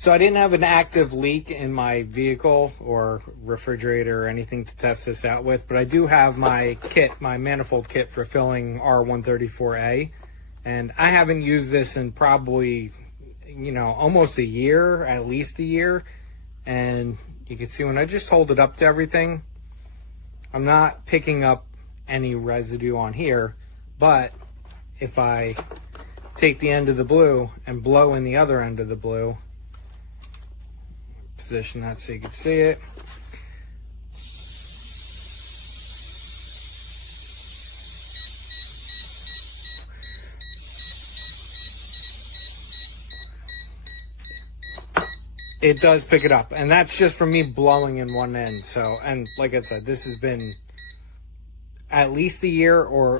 So I didn't have an active leak in my vehicle or refrigerator or anything to test this out with, but I do have my kit, my manifold kit for filling R134A, and I haven't used this in probably, almost a year, at least a year. And you can see when I just hold it up to everything, I'm not picking up any residue on here, but if I take the end of the blue and blow in the other end of the blue, position that so you can see it. It does pick it up, and that's just from me blowing in one end. So, and like I said, this has been at least a year or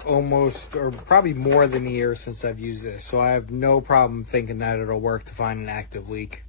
probably more than a year since I've used this. So I have no problem thinking that it'll work to find an active leak.